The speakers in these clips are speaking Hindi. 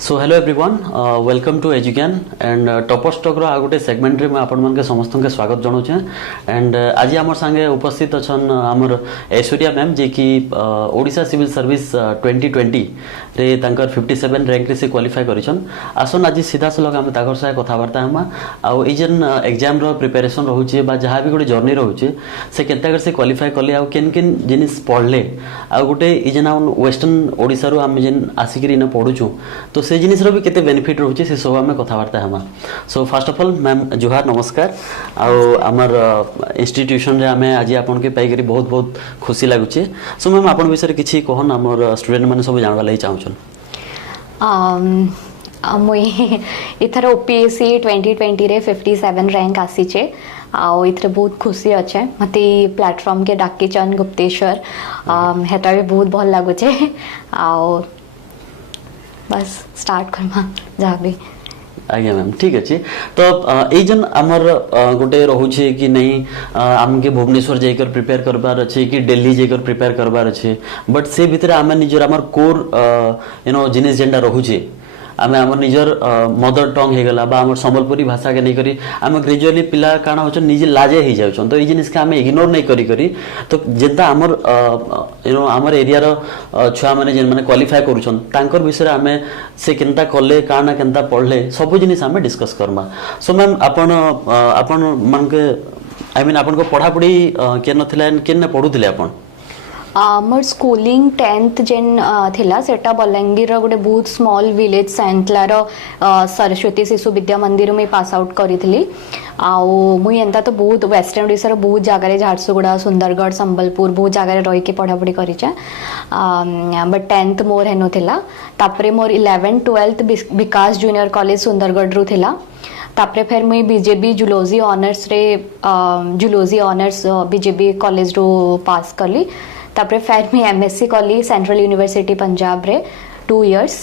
So hello everyone welcome to एजुकेन एंड टॉपर स्टॉक रो आ गोटे सेगमेंट रे मैं आपण मन के समस्त के स्वागत जनाऊे एंड आज आम संगे उपस्थित अच्छा आमर ऐश्वर्या मैम जे कि ओडिशा सिविल सर्विस 2020 रे तांकर 57 रैंक रे से क्वालिफाई करिछन आसन आज सीधा सलग आम ताकर सह कथबार्ता हमा आउ ई जेन एग्जाम रो प्रिपरेशन रहउचे बा जहां भी गोटे जर्नी रहउचे से केनता कर से क्वालिफाई करले आउ केन केन जिनिस पढ़ले आउ गोटे ई जेन वेस्टर्न ओडिसा रो आम जेन आसिकरी न पढुछु तो से जिनिस रो भी केते बेनिफिट रहउचे से सब आम कथबार्ता हमा so first of all ma'am जोहार नमस्कार आउ आमर इंस्टीट्यूशन रे आमे आज आपन के पाई करी बहुत बहुत खुशी लागुचे सो मैम आपन विषय किछि कहन हमर स्टूडेंट माने सब जानवा लई चाहउछन मुई इथर ओपीएससी 2020 रे 57 रैंक आसीचे आउ इथरे बहुत खुशी अच्छे मते प्लेटफॉर्म के डाकीचंद गुप्तेश्वर हेता भी बहुत भल लागुचे आउ बस स्टार्ट करमा जहाँ भी आज्ञा मैम ठीक अच्छे तो ये जन आमर गोटे रोचे कि नहीं आमके भुवनेश्वर जाकर प्रिपेयर करबार अच्छे कि दिल्ली जाकर प्रिपेयर करबार अच्छे बट से भितर आम निजर आमर कोर जिनिस जेनटा रोचे आम आम निजर मदर टंग हो गला आम संबलपुरी भाषा के नहीं करी आम ग्रेजुअली पिला काना होचन निजे लाजे हो जाउछन तो ये जिनिस के आम इग्नोर नहीं करी करी तो जेंता आमर आमर एरिया रो छुआ माने जेन माने क्वालिफाई करूछन तांकर विषय आम से केनता कले काना केनता पढ़ले सब जिनिस आम डिस्कस करमा सो मैम आपण मन के आई मीन आपण को पढ़ा पढ़ी के नथिला केन पढुथिले आपण मोर स्कूलिंग 10th जेन थिला सेटा बलांगीर गोटे बहुत स्मॉल विलेज सैंतलार सरस्वती शिशु विद्या मंदिर में पास आउट करी आउ मुई एंता तो बहुत वेस्टर्न ओडिशा बहुत जगह झारसुगुड़ा सुंदरगढ़ संबलपुर बहुत जगह रही के पढ़ापढ़ी करिचा बट 10th मोर हेनो थिला तापरे मोर 11th 12th विकास जूनियर कॉलेज सुंदरगढ़ रु थिला तापरे फिर मुई बीजेबी जूलॉजी ऑनर्स रे जूलॉजी ऑनर्स बीजेबी कॉलेज रो पास कली तापरे फिर मैं एमएससी कली सेंट्रल यूनिवर्सिटी पंजाब रे 2 इयर्स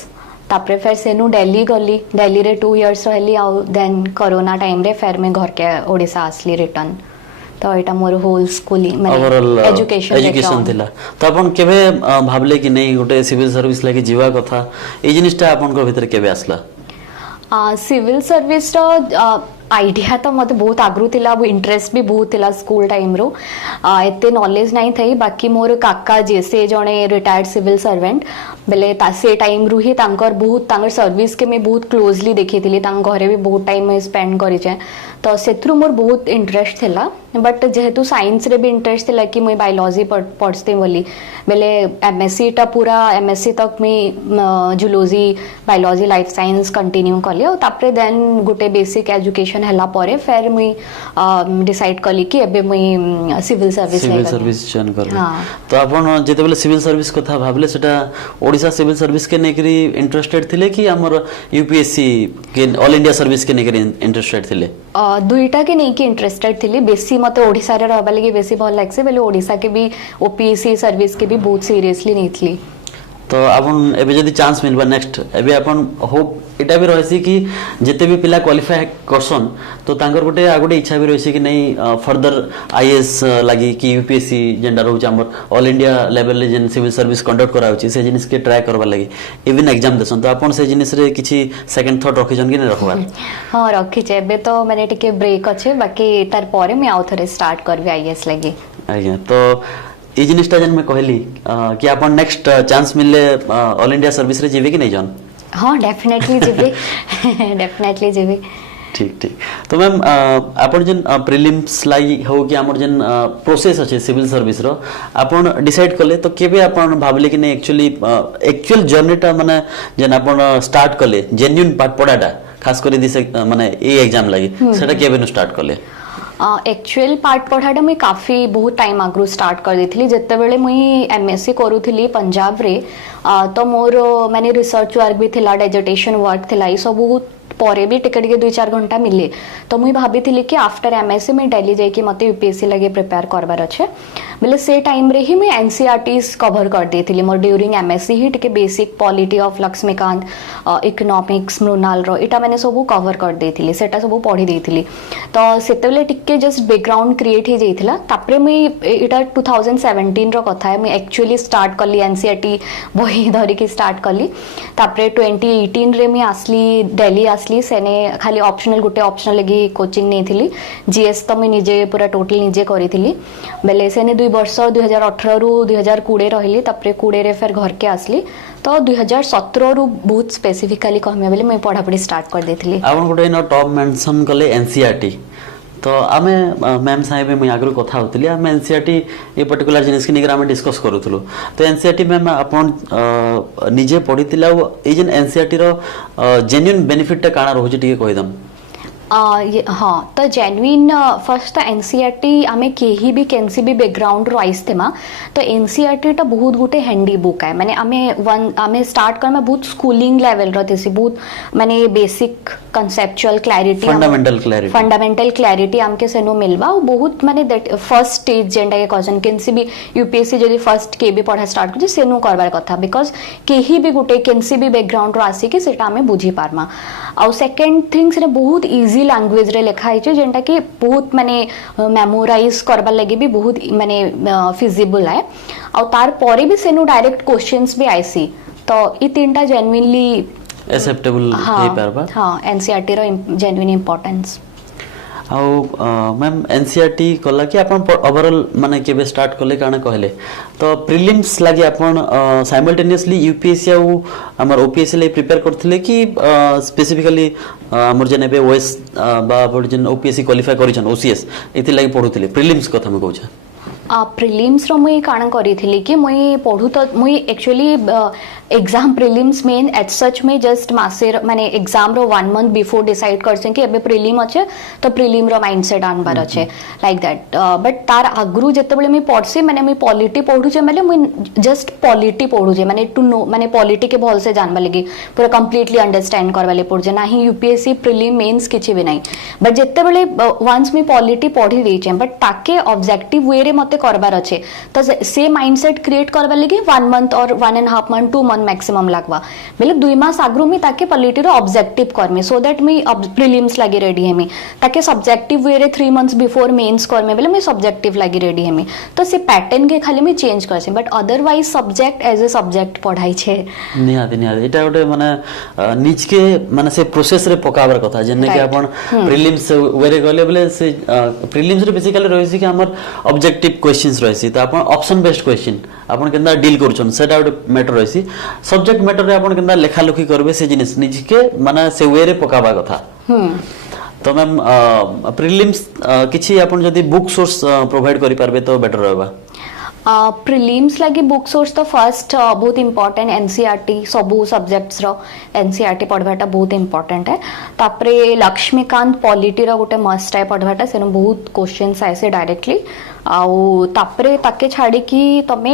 तापरे फिर सेनु दिल्ली गली दिल्ली रे 2 इयर्स रहली आउ देन कोरोना टाइम रे फिर मैं घर के ओडिशा आसली रिटर्न तो एटा मोर होल स्कूलिंग ओवरऑल एजुकेशन थिला तो अपन केबे भाबले कि नहीं गोटे सिविल सर्विस लागी जीवा कथा ए जिनिसटा अपन को भीतर केबे आसला सिविल सर्विस रो आइडिया तो मत बहुत आगरू थिला इंटरेस्ट भी बहुत थिला स्कूल टाइम रो एते नॉलेज नहीं थई बाकी मोर काका जे से जणे रिटायर्ड सिविल सर्वेंट बेले से टाइम रु ही तांकर बहुत तांकर सर्विस के मैं बहुत क्लोजली देखी थिली तांग घरे भी बहुत टाइम स्पेंड करी छे तो सेथरु मोर बहुत इंटरेस्ट थिला बट जेहेतु साइंस रे भी इंटरेस्ट थिला कि मुई बायोलॉजी पढ़ते बोली बेले एमएससी टा पूरा एमएससी तक मैं zoology biology life science continue कली और तापरे देन गोटे बेसिक एजुकेशन हला परे फिर मुई डिसाइड कली कि एबे मुई सिविल सर्विस जॉइन कर तो आपण जेते बेले सिविल सर्विस कथा भाबले सेटा ओडिशा सिविल सर्विस के नेकरी इंटरेस्टेड थिले कि हमर यूपीएससी के ऑल इंडिया सर्विस के नेकरी इंटरेस्टेड थिले दुईटा के नहीं कि इंटरेस्टेड थिली बेसी मते ओडिसा रे रहबा लगी बेसी भल लागसे बेले ओडिसा के भी ओपीएससी सर्विस के भी बहुत सीरियसली नहीं थी तो अपन एबे जदी चांस मिलबा नेक्स्ट एबे अपन होप एटा भी रहसी कि जेते भी पिला क्वालिफाई करसन तो तांकर गोटे आ गोटे इच्छा भी रहसी कि नहीं फर्दर आईएएस लागी कि यूपीएससी जेंडा रहउछ हमर ऑल इंडिया लेवल ले जेन सिविल सर्विस कंडक्ट कराउछि से जिनिस के ट्राई करबा लागी इवन एग्जाम देसन तो अपन से जिनिस रे किछि सेकंड थॉट रखिजन कि नै रखबा हां रखि छै एबे तो माने टिके ब्रेक अछि बाकी तार परे मैं आउ थरे स्टार्ट करबे आईएएस लागी आज्ञा तो ये जिनिसटा जन मैं कहली कि अपन नेक्स्ट चांस मिलले ऑल इंडिया सर्विस रे जीवे कि नहीं जन हाँ डेफिनेटली जीवे ठीक ठीक तो मैम आपण जन प्रीलिम्स लाई हो कि हमर जन प्रोसेस अछि सिविल सर्विस रो आपण डिसाइड करले तो केबे आपण भाबले कि नहीं एक्चुअल जर्नीटा माने जन आपण स्टार्ट करले जेन्युइन पाठ पढाटा खास करी दिसे माने ए एग्जाम लागि सेटा केबे न स्टार्ट करले एक्चुअल पार्ट पढ़ाटा मुई काफी बहुत टाइम आगु स्टार्ट कर देथिली जत्ते बेले मुई एमएससी करूथिली पंजाब रे तो मोर माने रिसर्च वर्क भी थिला डिसर्टेशन वर्क थिला ई सब परे भी टिके टिके 2-4 घंटा मिले तो मुई भाभी कि आफ्टर एमएससी मैं दिल्ली जाके मते यूपीएससी लगे प्रिपेयर करबार अच्छे बोले से टाइम रे ही मैं एनसीईआरटीज कवर कर देथिली मोर ड्यूरिंग एमएससी ही टिके basic polity of Laxmikanth economics Mrunal रो इटा मैंने सब कवर कर देथिली सेटा सब पढ़ी देथिली तो सेते बेले टिके जस्ट बैकग्राउंड क्रिएट ही जाइथिला तापरे मुई इटा 2017 रो कथा है मैं एक्चुअली स्टार्ट करली एनसीईआरटी बही धरी के स्टार्ट करली तापरे 2018 रे मैं आसली दिल्ली आसली सेने खाली ऑप्शनल गुटे ऑप्शनल लगी कोचिंग नहीं थिली जीएस तो मैं निजे पूरा टोटल निजे करी थिली बेले सेने 2 वर्ष 2018 रु 2020 रहिली तापरे 20 रे फिर घर के आसली तो 2017 रु बहुत स्पेसिफिकली कहमे बेले मैं पढ़ापढ़ी स्टार्ट कर देथिली आपन गोटे न टॉप मेंशन कले एनसीईआरटी तो आमे मैम साहेब मैं आगु कथा होतली आमे एनसीईआरटी ये पर्टिकुलर जिनिस के निगर आमे डिस्कस करूथलो तो एनसीईआरटी मैम आपन निजे पढितिला ए जन एनसीईआरटी रो जेन्युइन बेनिफिट ता काना रहउची टिके कहिदम हाँ तो जेन्युइन फर्स्ट तो एनसीईआरटी आमे केही भी केनसी भी बैकग्राउंड रो आइस थेमा तो एनसीईआरटी टा बहुत गुटे हैंडी बुक है माने आमे स्टार्ट कर में बहुत स्कूलिंग लेवल रो थेसी बहुत माने basic conceptual clarity fundamental clarity हमके सेनो मिलबा और बहुत माने दैट फर्स्ट स्टेज जेंडा के क्वेश्चन केनसी भी यूपीएससी जदी फर्स्ट के भी पढ़ा स्टार्ट कर सेनो करबार कथा बिकॉज़ केही भी गुटे केनसी भी बैकग्राउंड रो आसी के सेटा हमें बुझी पारमा और सेकंड थिंग से बहुत इजी लैंग्वेज रे लिखा है जेंटा कि बहुत माने मेमोराइज करबार लगे भी बहुत माने फिजिबल है और तार परे भी सेनो डायरेक्ट क्वेश्चंस भी आइसी तो ई तीनटा जेन्युइनली एक्सेप्टेबल हे परबा हां एनसीईआरटी रो जेन्युइन इंपोर्टेंस मैम एनसीईआरटी कला कि अपन ओवरऑल माने केबे स्टार्ट करले काना कहले तो प्रीलिम्स लागि अपन साइमल्टेनियसली यूपीएससी और हमर ओपीएससी ले प्रिपेयर करथिले कि स्पेसिफिकली हमर जने बे ओएस बा जन ओपीएससी क्वालिफाई करिछन ओसीएस इति लागि पढुथिले प्रीलिम्स कथा में कहूछ प्रिलिम्स रो मुई काना करिथिली कि मुई पढु तो मुई actually exam prelims main at such में जस्ट मासे माने एग्जाम रो 1 मंथ बिफोर डिसाइड करछन कि एबे प्रिलिम अच्छे तो प्रिलिम रो माइंडसेट आनबार अच्छे लाइक दैट बट तार आगरु जते बेले मैं पढसे माने मैं पॉलिटी पढु जे माने मैं जस्ट पॉलिटी पढु जे माने टू नो माने पॉलिटी के भल से जानबा लगी पूरा कंप्लीटली अंडरस्टैंड करबा ले पड़ जे नाही यूपीएससी प्रिलिम मेंस किछि भी नाही बट जते बेले वंस मैं पॉलिटी पढी देई छे बट ताके ऑब्जेक्टिव वे रे मते करबार अच्छे तो से माइंडसेट क्रिएट करबा लगी 1 मंथ और 1.5 मंथ 2 मंथ मैक्सिमम लागवा बेले 2 मास आगरु मी ताके पॉलिटी रो ऑब्जेक्टिव करमे सो दैट मी प्रीलिम्स लागि रेडी हेमी ताके सब्जेक्टिव वे रे 3 मंथ्स बिफोर मेंस करमे बेले मी सब्जेक्टिव लागि रेडी हेमी तो से पैटर्न के खाली मी चेंज करसे but otherwise subject as a subject पढ़ाई छे निहाती एटा गोटे माने निज के माने से प्रोसेस रे पकाबर कथा जेने के अपन प्रीलिम्स वे रे गले बेले से प्रीलिम्स रे बेसिकली रहसी कि हमर ऑब्जेक्टिव क्वेश्चंस रहसी त अपन ऑप्शन बेस्ड क्वेश्चन अपन केनदा डील करछन सेटा मैटर रहसी सब्जेक्ट मैटर रे अपन केनदा लेखा लखी करबे से जिनिस निज के माने से वे रे पकाबा कथा तो मैम प्रीलिम्स किछि अपन जदी बुक सोर्स प्रोवाइड करि पारबे तो बेटर रहबा प्रिलिम्स लगी बुक सोर्स तो फर्स्ट बहुत इंपोर्टेंट एनसीईआरटी सबू सब्जेक्ट्स रो एनसीईआरटी पढ़वाटा बहुत इंपोर्टेंट है तापरे लक्ष्मीकांत पॉलिटी रो गोटे मस्ट है पढ़वाटा सेनो बहुत क्वेश्चंस आसे डायरेक्टली आउ तापरे ताके छाड़ी कि तमे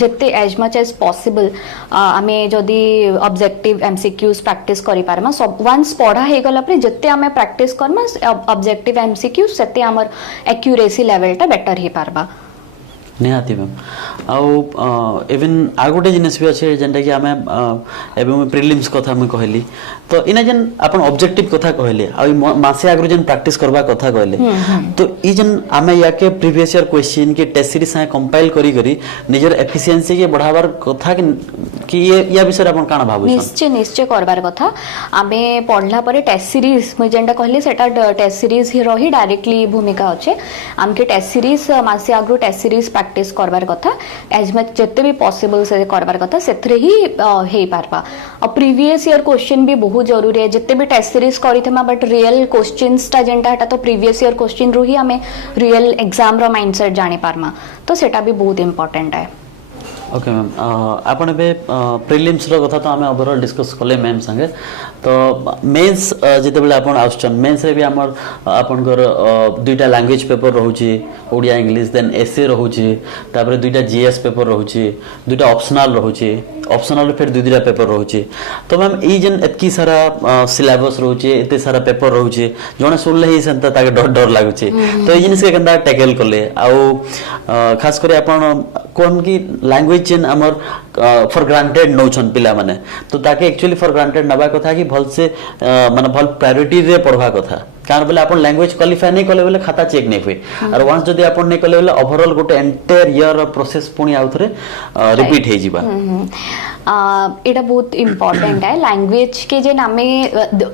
जते एज मच एज पॉसिबल आमे जदी ऑब्जेक्टिव एमसीक्यूज प्रैक्टिस करि पारमा सब वंस पढ़ा हे गला पर जते आमे प्रैक्टिस करमा ऑब्जेक्टिव एमसीक्यूज सेते हमर एक्यूरेसी लेवल टा बेटर हे पारबा निहाती मैम आउ इवन आ गोटे जिनिस भी अच्छे जेनटा कि आमे एवं प्रीलिम्स कथा मैं कहली तो इना जन अपन ऑब्जेक्टिव कथा कहले आ मासे आगु जन प्रैक्टिस करबा कथा कहले तो ई जन आमे याके प्रीवियस ईयर क्वेश्चन के टेस्ट सीरीज से कंपाइल करी करी निजर एफिशिएंसी के बढ़ावार कथा कि ये या विषय अपन काना भाबु निश्चय करबार कथा आमे पढ़ला परे टेस्ट सीरीज मैं जेनटा कहली सेटा टेस्ट सीरीज ही रही डायरेक्टली भूमिका अच्छे आमके टेस्ट सीरीज मासे आगु टेस्ट सीरीज प्रैक्टिस करबार कथा एज मच जते भी पॉसिबल से करबार कथा सेथरे ही हे पारबा और प्रीवियस ईयर क्वेश्चन भी बहुत जरूरी है जते भी टेस्ट सीरीज करिथमा बट रियल क्वेश्चंस टा जेंटा हटा तो प्रीवियस ईयर क्वेश्चन रो ही हमें रियल एग्जाम रो माइंडसेट जानि पारमा तो सेटा भी बहुत इंपोर्टेंट है ओके मैम आपण बे प्रीलिम्स रो कथा तो हमें ओवरऑल डिस्कस करले मैम संगे तो मेंस जते बेले आपण आउस्चन मेंस रे भी हमर आपनकर दुईटा लैंग्वेज पेपर रहउची ओडिया इंग्लिश देन एसे रहउची तापर दुईटा जीएस पेपर रहउची दुईटा ऑप्शनल रहउची ऑप्शनल फिर दुई दुईटा पेपर रोचे तो मैम ई जेन एतकी सारा सिलेबस रोचे एते सारा पेपर रोचे जने सुनले ही सेंता ताके डर डर लागुचे तो ई जिनिस के केनता टैकल करले आउ खास करे आपण कोन की लैंग्वेज जेन हमर फॉर ग्रांटेड नौछन पिला माने तो ताके एक्चुअली फॉर ग्रांटेड नबा कथा कि भल से माने भल प्रायोरिटी रे पढ़वा कथा कारण बोले अपन लैंग्वेज क्वालिफाई नहीं कले बोले खाता चेक नहीं हुए और वंस जदी अपन नहीं कले बोले ओवरऑल गोटे एंटायर ईयर प्रोसेस पुनी आउथरे रिपीट हे जिबा एटा बहुत इंपोर्टेंट है लैंग्वेज के जे नामे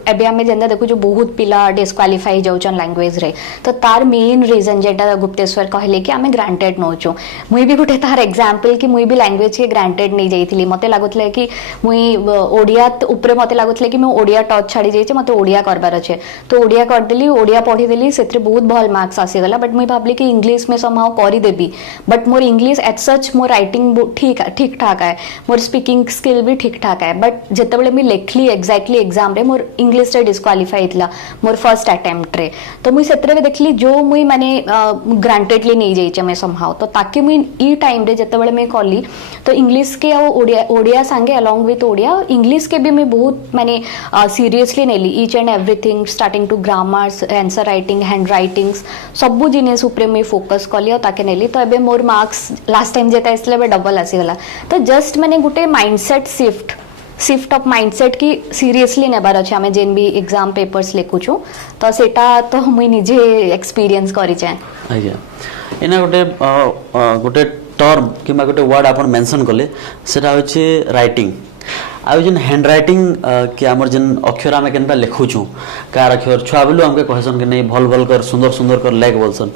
एबे हमें जेंदा देखु जो बहुत पिला डिस्क्वालिफाई जाउचन लैंग्वेज रे तो तार मेन रीजन जेटा गुप्तेश्वर कहले कि हमें ग्रांटेड नोचो मुई भी गुटे तार एग्जांपल कि मुई भी लैंग्वेज के ग्रांटेड नहीं जाइथिली मते लागुतले कि मुई ओडिया ऊपर मते लागुतले कि मैं ओडिया टच छाड़ी जाइछे मते ओडिया करबार अछि तो ओडिया कर देली ओडिया पढ़ी देली सेत्रे बहुत भल मार्क्स आसी गला बट मुई भाबली कि इंग्लिश में समहाउ करि देबी but more English at such more writing ठीक ठाक है मोर स्पीकिंग स्किल भी ठीक ठाक है बट जेतेबेले मी लेखली एग्जैक्टली एग्जाम रे मोर इंग्लिश रे डिस्क्वालिफाई इतला मोर फर्स्ट अटेम्प्ट रे तो मुई सेत्रे देखली जो मुई माने ग्रांटेडली नहीं जाइछे मैं समहाउ तो ताकि मुई ई टाइम रे जेतेबेले मैं कली तो इंग्लिश के और ओडिया संगे अलोंग विथ ओडिया इंग्लिश के भी मैं बहुत माने seriously neatly each and everything starting to grammars answer writing hand writings सब जिनिस ऊपर मैं फोकस कली और ताके नेली तो एबे मोर मार्क्स लास्ट टाइम जेता इसले बे डबल आसी गला तो जस्ट माने गुटे माइंडसेट शिफ्ट ऑफ माइंडसेट की सीरियसली नेबार अछि हमें जेन भी एग्जाम पेपर्स लेखुछु तो सेटा तो मुई निजे एक्सपीरियंस करि छै आज्ञा एना गोटे टर्म किमा गोटे वर्ड आपण मेंशन कले सेटा होचे राइटिंग आ जेन हैंड राइटिंग कि हमर जेन अक्षर आमे केनता लिखुछु कार अक्षर छुआ बेलु हमके कहसन कि नहीं भल भल कर सुंदर कर लेख बोलसन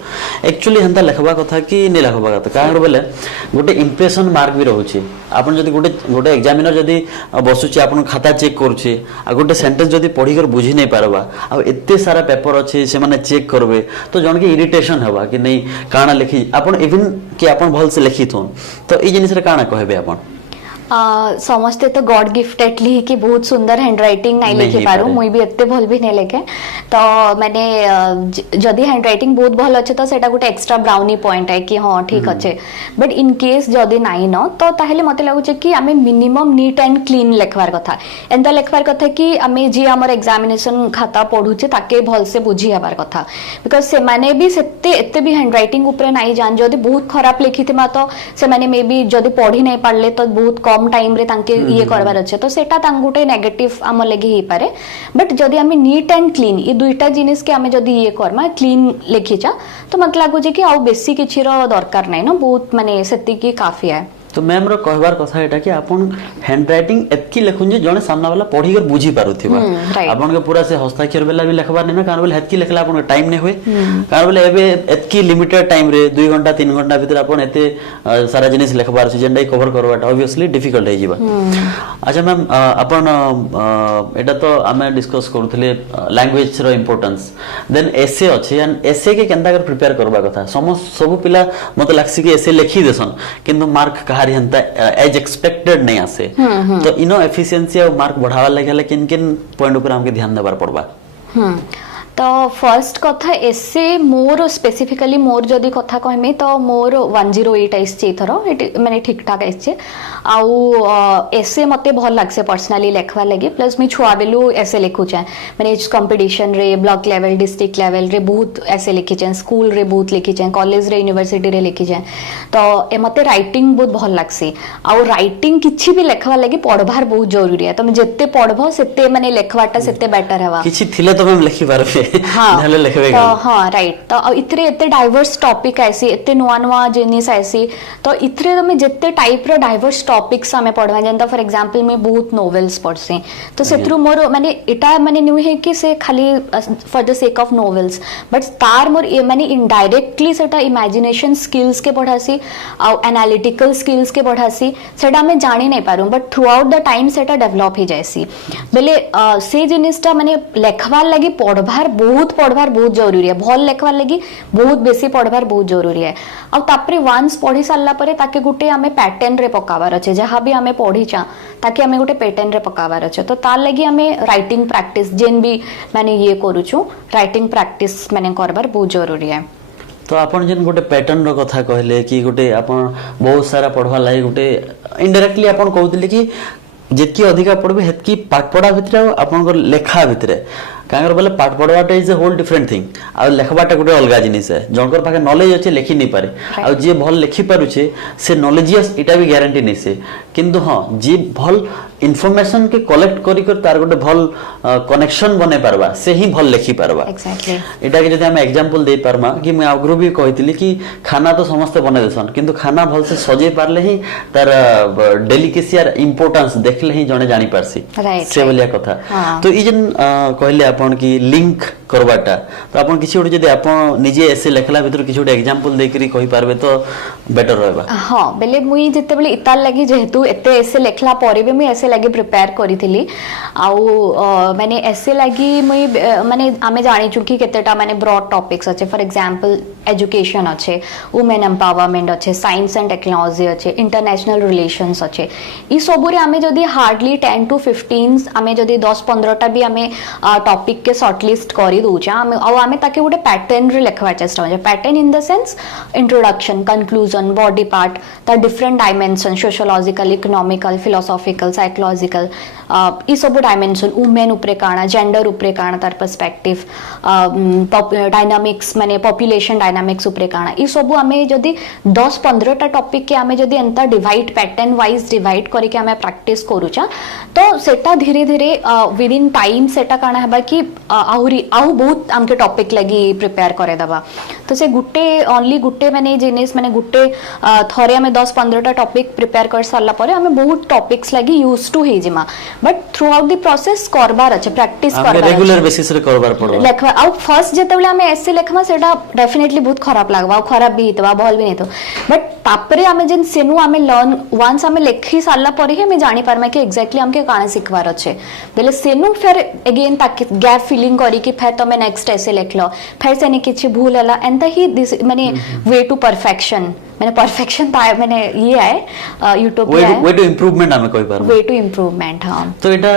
एक्चुअली हंता लिखबा कथा कि नहीं लिखबा कथा कारण बोले गोटे इंप्रेशन मार्क भी रहउछि आपण जदी गोटे एग्जामिनर जदी बसुछि आपण खाता चेक करूछि आ गोटे सेंटेंस जदी पढी कर बुझी नहीं पारबा आ एते सारा पेपर अछि से माने चेक करबे तो जन के इरिटेशन हबा कि नहीं काना लिखि आपण इवन कि आपण भल से लिखिथोन तो ई जिनिस रे काना कहबे आपण समझते तो गॉड गिफ्टेडली कि बहुत सुंदर हैंड राइटिंग नहीं लिखि पारू मुई भी एते भल भी नहीं लिखे तो मैंने जदी हैंड राइटिंग बहुत भल अच्छे तो सेटा गुटे एक्स्ट्रा ब्राउनी पॉइंट है कि हां ठीक अच्छे बट इन केस जदी नाही न तो ताहेले मते लागु छे कि हमें मिनिमम नीट एंड क्लीन लिखवार कथा एंता लिखवार कथा कि हमें जे हमर एग्जामिनेशन खाता पढु छे ताके भल से बुझी हबार कथा बिकॉज़ से माने भी सेते एते भी हैंड राइटिंग ऊपर नाही जान जदी बहुत खराब लिखिथिमा तो से माने मे बी जदी पढी नहीं पारले तो बहुत कम टाइम रे तांके ये करबार अछि तो सेटा तांग गुटे नेगेटिव आम लगी ही पारे बट जदी हमें नीट एंड क्लीन ये दुईटा जिनिस के हमें जदी ये करमा क्लीन लिखिचा तो मत लागु जे कि आ बेसी किछि रो दरकार नै न बहुत माने सेति की काफी है तो मैम रो कहबार कथा एटा कि आपण हैंड राइटिंग एतकी लिखुन जे जने सामना वाला पढी कर बुझी पारुथिबा आपण के पूरा से हस्ताक्षर बेला भी लिखबार नै न कारण बोले एतकी लिखला आपण टाइम नै होय कारण बोले एबे एतकी लिमिटेड टाइम रे 2 घंटा 3 घंटा भीतर आपण एते सारा जिनिस लिखबार छै जेंडा कवर करबाटा ऑब्वियसली डिफिकल्ट हे जिबा अच्छा मैम आपण एटा तो हमें डिस्कस करथले लैंग्वेज रो इंपोर्टेंस देन एसे अछि एंड एसे के केंदा कर प्रिपेयर करबा कथा सब पिला मते लागसी कि एसे लिखि देसन किंतु मार्क एज एक्सपेक्टेड नहीं आसे तो इनो एफिशिएंसी और मार्क बढ़ावा लगे किन किन पॉइंट ऊपर हमके ध्यान देबार पड़बा तो फर्स्ट कथा एसे मोर स्पेसिफिकली मोर जदी कथा कहमे तो मोर 108 आइछे थरो माने ठीक ठाक आइछे आउ एसे मते भल लागसे पर्सनली लेखवा लगी प्लस मी छुआ बेलु एसे लिखु छै माने कंपटीशन रे ब्लॉक लेवल डिस्ट्रिक्ट लेवल रे बहुत एसे लिखि छै स्कूल रे बहुत लिखि छै कॉलेज रे यूनिवर्सिटी रे लिखि छै तो ए मते राइटिंग बहुत भल लागसे आउ राइटिंग किछि भी लेखवा लगी पढबार बहुत जरूरी है तुम जत्ते पढबो सेते माने लेखवाटा सेते बेटर हेबा किछि थिले तो हम लिखि पारबे नहले लिखबे तो हां राइट तो इतरे एते डाइवर्स टॉपिक ऐसी एते नुवा नुवा जिनिस ऐसी तो इतरे में जत्ते टाइप रो डाइवर्स टॉपिक्स हमें पढवा जेंता फॉर एग्जांपल में बहुत नोवेल्स पढसे तो सेत्रु मोर माने एटा माने न्यू है कि से खाली for the sake of novels but तार मोर माने इनडायरेक्टली सेटा इमेजिनेशन स्किल्स के पढासी आ एनालिटिकल स्किल्स के पढासी सेटा में जानि नहीं Paru but throughout the time सेटा डेवलप ही जायसी बेले से जिनिसटा माने लेखवार लागि पढबार बहुत जरूरी है भल लेखवार लगी बहुत बेसी पढ़बार बहुत जरूरी है आ तापरे वंस पढ़ी सारला परे ताके गुटे हमें पैटर्न रे पकावार अछि जहां भी हमें पढ़ीचा ताकि हमें गुटे पैटर्न रे पकावार अछि तो तार लगी हमें राइटिंग प्रैक्टिस जेन भी माने ये करूछु राइटिंग प्रैक्टिस माने करबार बहुत जरूरी है तो आपण जेन गोटे पैटर्न रो कथा कहले कि गोटे आपण बहुत सारा पढ़वा लागे गोटे इनडायरेक्टली आपण कहउतले कि जेतकी अधिका पढ़बे हेतकी पाठ पढ़ा भितरे आपण लेखा भितरे कांगर बोले पाठ पढ़वाटा is a whole different thing आ लेखबाटा गोटे अलगा जिनिस है जनकर पाखे नॉलेज अच्छे लेखि नहीं पारे आ जे भल लेखि पारुछे से नॉलेजियस इटा भी गारंटी नहीं से किंतु हां जे भल इन्फॉर्मेशन के कलेक्ट करी कर तार गोटे भल कनेक्शन बने पारबा से ही भल लेखि पारबा एग्जैक्टली इटा के जदि हम एग्जांपल दे पारमा कि मैं आगरो भी कहितली कि खाना तो समस्त बने देसन किंतु खाना भल से सजे पारले ही तार डेलिकेसी आर इंपोर्टेंस देखले ही जने जानि पारसी से बोलिया कथा तो ई जन कहले आपण की लिंक करवाटा तो आपण किछि ओटे जदि आपण निजे ऐसे लेखला भीतर किछि ओटे एग्जांपल दे करी कहि पारबे तो बेटर रहबा हां बेले मुई जते बेले इताल लागि जेहेतु एते ऐसे लेखला परे भी मुई ऐसे लागि प्रिपेयर करिथिली आउ माने ऐसे लागि मुई माने आमे जानि चुकी केतेटा माने ब्रॉड टॉपिक्स अच्छे फॉर एग्जांपल एजुकेशन अच्छे वुमेन एम्पावरमेंट अच्छे साइंस एंड टेक्नोलॉजी अच्छे इंटरनेशनल रिलेशंस अच्छे ई सबुरे आमे जदी हार्डली 10 to 15 आमे जदी 10-15 टा भी आमे टॉपिक के शॉर्टलिस्ट करी दूचा आमे ताके गोटे पैटर्न रे लेखवा चेष्टा हो pattern in the sense introduction conclusion body part ता different dimension sociological economical philosophical psychological ई सब डायमेंशन वुमेन उपरे काना जेंडर उपरे काना तार पर्सपेक्टिव डायनामिक्स माने पॉपुलेशन डायनामिक्स उपरे काना ई सब आमे जदी 10-15 टा टॉपिक के आमे जदी एंता डिवाइड पैटर्न वाइज डिवाइड करी के आमे प्रैक्टिस करूचा तो सेटा धीरे धीरे विद इन टाइम सेटा काना हेबा कि आहुरी आउ बहुत आमके टॉपिक लगी प्रिपेयर करे दबा तो से गुटे ओनली गुटे माने जिनिस माने गुटे थरे हमें 10-15 टा टॉपिक प्रिपेयर कर सारला परे हमें बहुत टॉपिक्स लगी यूज टू हे जिमा but throughout the process करबार अछि प्रैक्टिस करबार रेगुलर बेसिस रे करबार पड़ो लेखवा आउ फर्स्ट जेतेबले हमें ऐसे लेखमा सेटा डेफिनेटली बहुत खराब लागबा खराब भी हितबा भल भी नहीं तो बट तापरे हमें जिन सेनु हमें लर्न वंस हमें लेखि सारला परे हमें जानि पारमा कि एग्जैक्टली हमके काना सिखवार अछि बेले सेनु फिर अगेन ताकि गैप फिलिंग करी कि फिर तमे नेक्स्ट ऐसे लिख लो फिर सेने किछि भूल हला एंड ही दिस माने वे टू परफेक्शन मैंने परफेक्शन ता मैंने ये है यूट्यूब पे वे टू इंप्रूवमेंट हमें कोई पार वे टू इंप्रूवमेंट हां तो एटा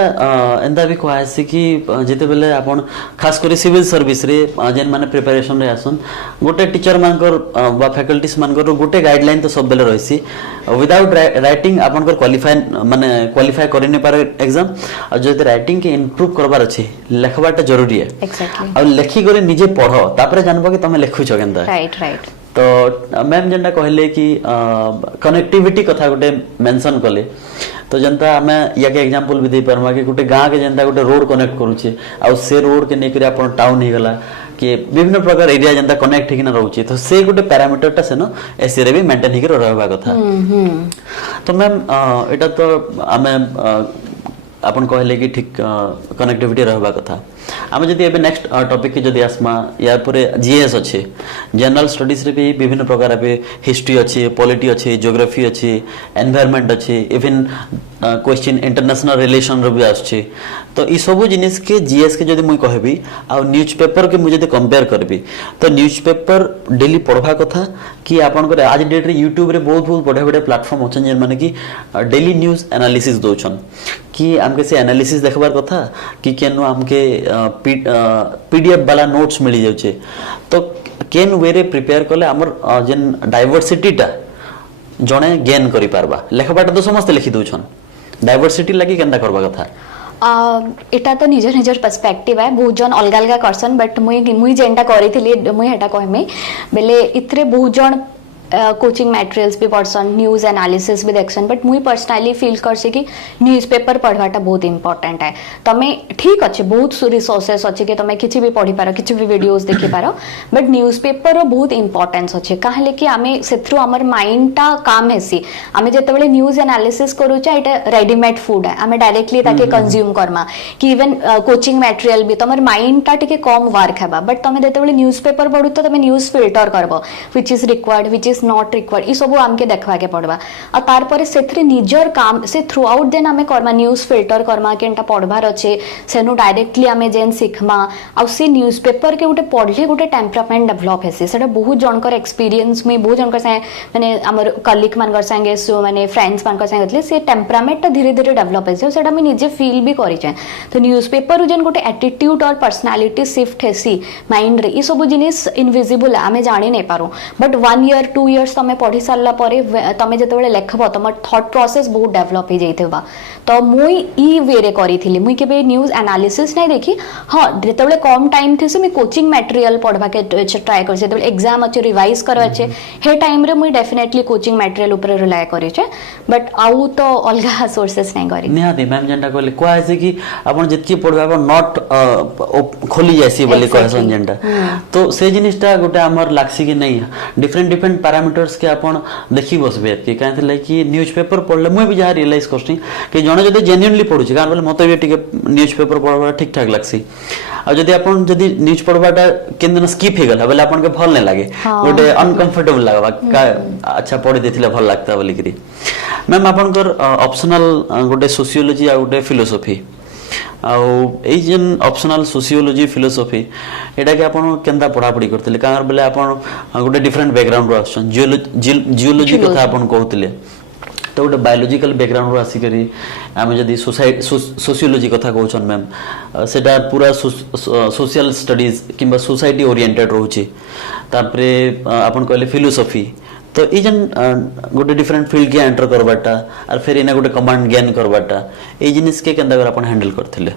एंदा भी कहै छै कि जेते बेले आपण खास करी सिविल सर्विस रे जेन माने प्रिपरेशन रे आसन गोटे टीचर मानकर बा फैकल्टीज मानकर गोटे गाइडलाइन तो सब बेले रहसी विदाउट राइटिंग आपण को क्वालिफाई करि नै पारे एग्जाम और जेते राइटिंग के इंप्रूव करबार अछि लेखबाटा जरूरी है एग्जैक्टली और लेखि करे निजे पढो तापरे जानबो कि तमे लेखु छ केनता राइट तो मैम जेनटा कहले कि कनेक्टिविटी कथा गोटे मेंशन कले तो जनता हमें या के एग्जांपल भी दे परमा कि गोटे गांव के जनता गोटे रोड कनेक्ट करूचे आ से रोड के नेकरी अपन टाउन ही गला कि विभिन्न प्रकार एरिया जनता कनेक्ट हिना रहउची तो से गोटे पैरामीटर टा से न एसी रे भी मेंटेन हिके रहबा कथा तो मैम एटा तो हमें अपन कहले कि ठीक कनेक्टिविटी रहबा कथा आमे जदि एबे नेक्स्ट टॉपिक के जदि आसमा या परे जीएस अछि जनरल स्टडीज रे भी विभिन्न प्रकार पे हिस्ट्री अछि पॉलिटी अछि ज्योग्राफी अछि एनवायरनमेंट अछि इवन क्वेश्चन इंटरनेशनल रिलेशन रो भी आछि तो ई सब जिनिस के जीएस के जदि मुई कहबी आ न्यूज़पेपर के मुई जदि कंपेयर करबी तो न्यूज़पेपर डेली पढ़बा कथा कि आपन को आज डेट रे यूट्यूब रे बहुत बड़े बड़े प्लेटफॉर्म होचन जे माने कि डेली न्यूज़ एनालिसिस दोचन कि हमके से एनालिसिस देखबार कथा कि केनो हमके पीडीएफ वाला नोट्स मिली जाउचे तो केन वे रे प्रिपेयर करले हमर जेन डाइवर्सिटी टा जणे गेन करि पारबा लेखबाटा तो समस्त लिखि दोछन डाइवर्सिटी लागि केनदा करबा कथा एटा तो निजर निजर पर्सपेक्टिव है बहुत जन अलग अलग करसन बट मुई जेंटा करिथिली मुई हेटा कहमे बेले इतरे बहुत जन कोचिंग मटेरियल्स भी पढ़सन न्यूज एनालिसिस भी देखसन बट मुई पर्सनली फील करसी कि न्यूज़पेपर पढ़वाटा बहुत इंपोर्टेंट है तमे ठीक अच्छे बहुत रिसोर्सेस अच्छे कि तमे किछि भी पढ़ी पारो किछि भी वीडियोस देखि पारो बट न्यूज़पेपर रो बहुत इंपोर्टेंस अच्छे काहे कि आमे सेथ्रु हमर माइंड टा काम हेसी आमे जेते बेले न्यूज एनालिसिस करूचा एटा रेडीमेड फूड है आमे डायरेक्टली ताके कंज्यूम करमा कि इवन कोचिंग मटेरियल भी तमर माइंड टा टिके कम वर्क हेबा बट तमे जेते बेले न्यूज़पेपर पढु तो तमे न्यूज़ फिल्टर करबो which is required which is is not required ई सब आमके देखवा के पड़वा आ तार पर सेथरे निजर काम से थ्रू आउट देन आमे करमा न्यूज़ फिल्टर करमा केनटा पढ़बार अच्छे सेनु डायरेक्टली आमे जेन सिखमा आ से न्यूज़ पेपर के गोटे पढ़ले गोटे टेम्परामेंट डेवलप हेसी सेटा बहुत जनकर एक्सपीरियंस में बहुत जनकर संगे माने हमर कलीग मानकर संगे सो माने फ्रेंड्स मानकर संगे से टेम्परामेंट धीरे धीरे डेवलप हेसी सेटा मैं निजे फील भी करि छै तो न्यूज़ पेपर जेन गोटे एटीट्यूड और पर्सनालिटी शिफ्ट हेसी माइंड रे ई सब जिनिस इनविजिबल आमे जानि नै पारो बट 1 ईयर 2 इयर्स तमे पढ़ी सारला परे तमे जते बेले लेखबो तमर थॉट प्रोसेस बहुत डेवलप हे जाइतेबा तो मुई ई वे रे करिथिली मुई केबे न्यूज़ एनालिसिस नै देखी हां जते बेले कम टाइम थे से मैं कोचिंग मटेरियल पढ़बा के ट्राई कर जते बेले एग्जाम अच्छे रिवाइज करबा छे हे टाइम रे मुई डेफिनेटली कोचिंग मटेरियल ऊपर रिलाय करै छे बट आउ तो अलगा सोर्सेस नै करी निहाती मैम जेंटा कहले कोआ है कि आपण जितकी पढ़बा आपण नॉट खोली जायसी बोली कहसन जेंटा तो से जिनिसटा गोटे हमर लागसी कि नहीं डिफरेंट डिफरेंट पैरामीटर्स के आपण देखि बसबे कि काहे कि न्यूज़पेपर पढ़ले मुई भी जा रियलाइज करछि कि जने जदि जेन्युइनली पढुछि कारण बोले मते भी टिके न्यूज़पेपर पढ़बा ठीक ठाक लागसी आ जदि आपण जदि न्यूज़ पढ़बाटा केन स्किप हे गला बोले आपण के भल नै लागे गोटे अनकंफर्टेबल लागबा का अच्छा पढ़ि देथिले भल लागता बोली करी मैम आपनकर ऑप्शनल गोटे सोशियोलॉजी आ गोटे फिलोसॉफी आई जेन ऑप्शनल सोशियोलॉजी फिलोसॉफी एटा के आपण केनता पढ़ा पढ़ी करथिले कारण बोले आपण गोटे डिफरेंट बैकग्राउंड रो आछन जियोलॉजी कथा आपण कहथिले तो गोटे बायोलॉजिकल बैकग्राउंड रो आसी करी आमे जदी सोशियोलॉजी कथा कहउछन मैम सेटा पूरा सोशल स्टडीज किंबा सोसाइटी ओरिएंटेड रहउची तापरे आपण कहले फिलोसॉफी तो ई जन गोटे डिफरेंट फील्ड के एंटर करबाटा और फिर इना गोटे कमांड गेन करबाटा ए जिनिस के केंदा अपन हैंडल करथिले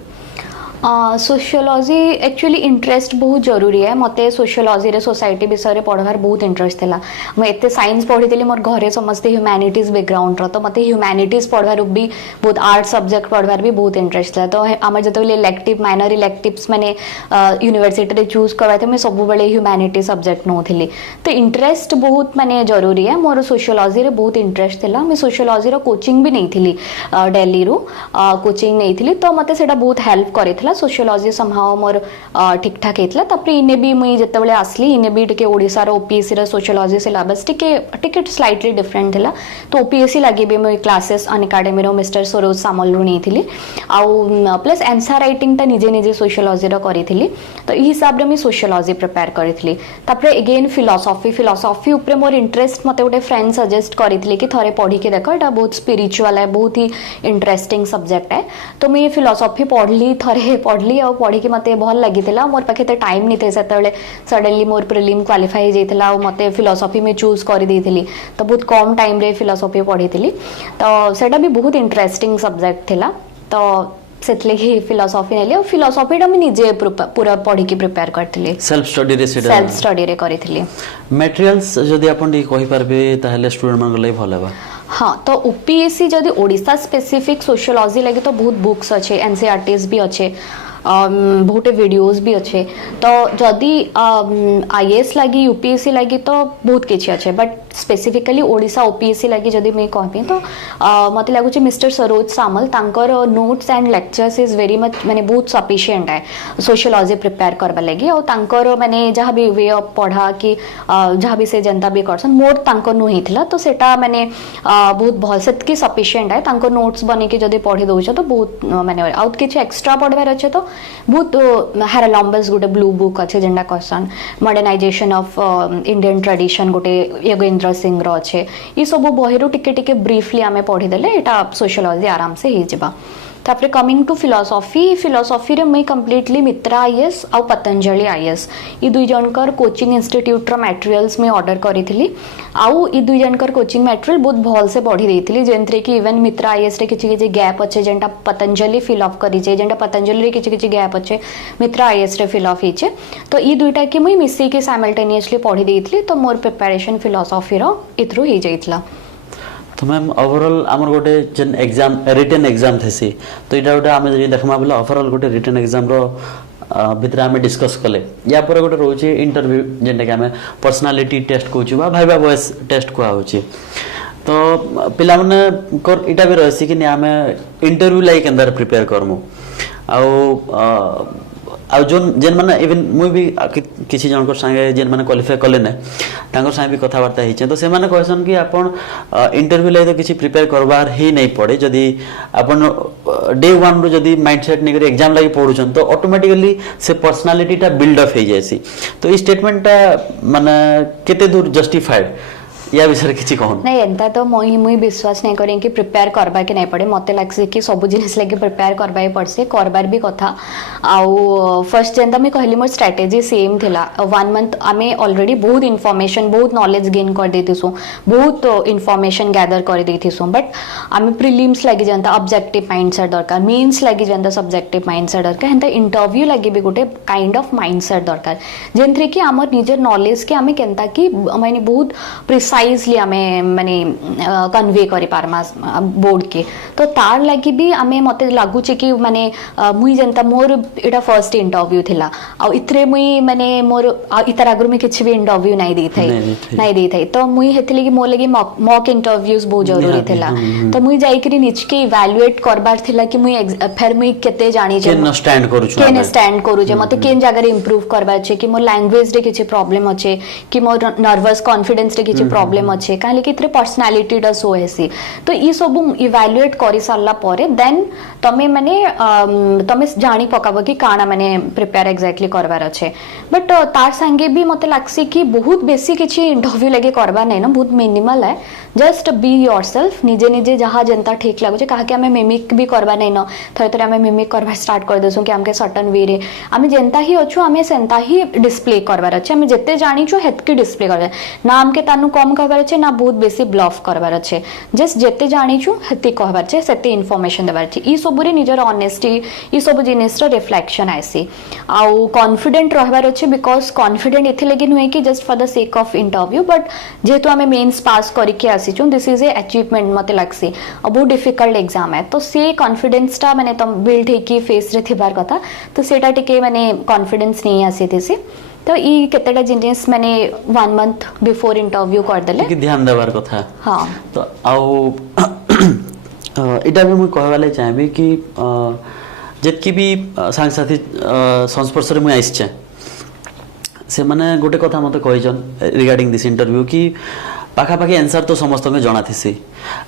सोशियोलॉजी एक्चुअली इंटरेस्ट बहुत जरूरी है मते सोशियोलॉजी रे सोसाइटी विषय रे पढ़वार बहुत इंटरेस्ट थिला मैं एते साइंस पढ़ितली मोर घरे समस्त ह्यूमैनिटीज बैकग्राउंड रो तो मते ह्यूमैनिटीज पढ़वार भी बहुत आर्ट सब्जेक्ट पढ़वार भी बहुत इंटरेस्ट था तो हमर जतले इलेक्टिव माइनर इलेक्टिव्स माने यूनिवर्सिटी रे चूज करवाते मैं सब बेले ह्यूमैनिटी सब्जेक्ट नोथिली तो इंटरेस्ट बहुत माने जरूरी है मोर सोशियोलॉजी रे बहुत इंटरेस्ट थिला मैं सोशियोलॉजी रो कोचिंग भी नहीं थिली दिल्ली रो कोचिंग नहीं थिली तो मते सेटा बहुत हेल्प करिथिला सोशियोलॉजी समहाउ मोर ठीक ठाक हेतला तपरे इने भी मुई जते बेले आसली इने भी टिके ओडिसा रो ओपीएससी रो सोशियोलॉजी सिलेबस टिके स्लाइटली डिफरेंट थिला तो ओपीएससी लागि भी मुई क्लासेस अन एकेडमी रो मिस्टर सरोज सामल रो नेथिली आउ प्लस आंसर राइटिंग ता निजे निजे सोशियोलॉजी रो करिथिली तो ई हिसाब रे मी सोशियोलॉजी प्रिपेयर करिथिली तपरे अगेन फिलोसॉफी ऊपर मोर इंटरेस्ट मते गोटे फ्रेंड सजेस्ट करिथिली कि थरे पढी के देखो एटा बहुत स्पिरिचुअल है बहुत ही इंटरेस्टिंग सब्जेक्ट है तो मैं फिलोसॉफी पढ़ली थरे पढ़ली और पढ़ी के मते भल लागितिला मोर पाखे ते टाइम नहीं थे सेतले सडनली मोर प्रीलिम क्वालिफाई हो जाइतिला और मते फिलोसॉफी में चूज कर देथिली तो बहुत कम टाइम रे फिलोसॉफी पढ़ीतिली तो सेटा भी बहुत इंटरेस्टिंग सब्जेक्ट थिला तो सेतले ही फिलोसॉफी नेली और फिलोसॉफी टा मैं निजे पूरा पढ़ी के प्रिपेयर करथिली सेल्फ स्टडी रे करिथिली मटेरियल्स जदी अपन कहि परबे ताहले स्टूडेंट मन लई भल हेबा हाँ तो ओपीएससी जदि ओडिशा स्पेसिफिक सोशियोलॉजी लगे तो बहुत बुक्स अच्छे एनसीईआरटीज भी अच्छे बहुत वीडियोस भी अच्छे तो जदि आईएएस लगी यूपीएससी लगी तो बहुत किछि अच्छे बट स्पेसिफिकली ओडिशा ओपीएससी लगी जदि मैं कहबी तो मते लागुचे मिस्टर सरोज सामल तांकर notes and lectures is very much माने बहुत सफिशिएंट है सोशियोलॉजी प्रिपेयर करबा लगी और तांकर माने जहाँ भी वे ऑफ पढ़ा कि जहाँ भी से जनता भी करसन मोर तांकर नो हितला तो सेटा माने बहुत भल सेतकी सफिशिएंट है तांकर नोट्स बने के जदि पढ़ी दोछ तो बहुत माने आउट किछि एक्स्ट्रा पढ़बार अच्छे तो बहुत हेरालम्बस गोटे ब्लू बुक अच्छे जेंडा कहसन मॉडर्नाइजेशन ऑफ इंडियन ट्रेडिशन गोटे योगेंद्र सिंह रो अच्छे ये सब बही रू टिके टिके ब्रीफली आमे पढ़ी देले एटा सोशियोलॉजी आराम से ही जिबा तापरे कमिंग टू फिलोसॉफी रे मैं कंप्लीटली मित्रा आईएएस और पतंजलि आईएएस ये दुई जनकर कोचिंग इंस्टीट्यूट रो मटेरियल्स में ऑर्डर करिथिली आउ ये दुई जनकर कोचिंग मटेरियल बहुत भल से पढ़ी देथिली जेंतरे कि इवन मित्रा आईएएस रे किछि किछि गैप अच्छे जेंटा पतंजलि फिल अप करि जे जेंटा पतंजलि रे किछि किछि गैप अच्छे मित्रा आईएएस रे फिल अप हिचे तो ई दुईटा के मुई मिसी के साइमल्टेनियसली पढ़ी देथिली तो मोर प्रिपरेशन फिलोसॉफी रो इथ्रू ही जाइतला तो मैम ओवरऑल आमर गोटे जेन एग्जाम रिटन एग्जाम थेसी तो इटा गोटे आमे जे देखमा बोले ओवरऑल गोटे रिटन एग्जाम रो भितर आमे डिस्कस कले या पर गोटे रोचे इंटरव्यू जेंटा के आमे पर्सनालिटी टेस्ट कोछु बा भाइबा वॉइस टेस्ट को होची तो पिला माने कर इटा भी रहसी कि आमे इंटरव्यू लाइक अंदर प्रिपेयर करमु आ आ जोन जेन माने इवन मुई भी किछि जन संगे जेन माने क्वालिफाई कले ने तांकर संगे भी कथावार्ता हिचे तो से माने कहसन कि आपण इंटरव्यू lai तो किछि प्रिपेयर करबार ही नहीं पड़े जदी आपण डे 1 रो जदी माइंडसेट नै करी एग्जाम लागि पढुछन तो ऑटोमेटिकली से पर्सनालिटी टा बिल्ड अप हे जायसी तो ई स्टेटमेंट टा माने केते दूर जस्टिफाइड या विषय किछि कहन नहीं एंता तो मुई विश्वास नहीं करें कि प्रिपेयर करबा के नहीं पड़े मते लागसे कि सब जिनिस लगे प्रिपेयर करबा ही पड़से करबार भी कथा आउ फर्स्ट जेंता मैं कहली मोर स्ट्रेटजी सेम थिला 1 मंथ आमे ऑलरेडी बहुत इन्फॉर्मेशन बहुत नॉलेज गेन कर देथिसु बहुत इन्फॉर्मेशन गैदर कर देथिसु बट आमे प्रीलिम्स लगी जेंता ऑब्जेक्टिव माइंडसेट दरकार मेंस लगी जेंता सब्जेक्टिव माइंडसेट दरकार हेंता इंटरव्यू लगी भी गोटे काइंड ऑफ माइंडसेट दरकार जेंथरे कि हमर निजर नॉलेज के आमे केंता कि माने बहुत प्रिसाइजली आमे माने कन्वे करि पारमा बोर्ड के तो तार लगी भी आमे मते लागु छै कि माने मुई जेंता मोर एटा फर्स्ट इंटरव्यू थिला आ इतरे मुई माने मोर इतर आगु में किछि भी इंटरव्यू नहीं दी थई तो मुई हेतले कि मोर लगी मॉक इंटरव्यूज बहुत जरूरी थिला तो मुई जाई करी निचके इवैल्यूएट करबार थिला कि मुई फेर मुई केते जानी छै केन स्टैंड करू जे मते केन जगह रे इंप्रूव करबार छै कि मोर लैंग्वेज रे किछि प्रॉब्लम अछि कि मोर नर्वस कॉन्फिडेंस रे किछि प्रॉब्लम अछि काहे कि इतरे पर्सनालिटी ड सो हेसी तो ई सब इवैल्यूएट करि सारला परे देन तमे माने तमे जानी पकाबो कि काना माने प्रिपेयर एक्जेक्टली करबार अछि बट तार संगे भी मते लागसी कि बहुत बेसी किछि इंटरव्यू लगे करबा नै ना बहुत मिनिमल है जस्ट बी योरसेल्फ निजे निजे जहाँ जनता ठीक लागो छै काहे कि हमें मिमिक भी करबा नै न थरे थरे हमें मिमिक करबा स्टार्ट कर देसु कि हमके सर्टेन वे रे हमें जनता ही अछु हमें सेंता ही डिस्प्ले करबार अछि हमें जत्ते जानी छु हेतके डिस्प्ले करबा नाम के तानु कम कहबार अछि ना बहुत बेसी ब्लफ करबार अछि जस्ट जत्ते जानी छु हेते कहबार छै सेते इन्फॉर्मेशन देबार छै ई सब रे निजर ऑनेस्टी ई सब जिनिस रो रिफ्लेक्शन आसी आउ कॉन्फिडेंट रहबार अछि बिकॉज़ कॉन्फिडेंट एथे लगे नुए कि just for the sake of interview but जेहेतु हमें मेंस पास करके आसीचु दिस इज ए अचीवमेंट मते लागसी बहुत डिफिकल्ट एग्जाम है तो से कॉन्फिडेंस टा माने तम बिल्ड हे कि फेस रे थिबार कथा तो सेटा टिके माने कॉन्फिडेंस नहीं आसी थेसी तो ई केतेटा जिनिस माने 1 मंथ बिफोर इंटरव्यू कर देले कि ध्यान देबार कथा हां तो आउ इटा भी मु कहवाले चाहबी कि जेतकी भी सांग साथी संस्पर्श रे मु आइस छै से माने गोटे कथा मते कहिजन रिगार्डिंग दिस इंटरव्यू कि पाखा पाखी आंसर तो समस्त में जଣା थिसी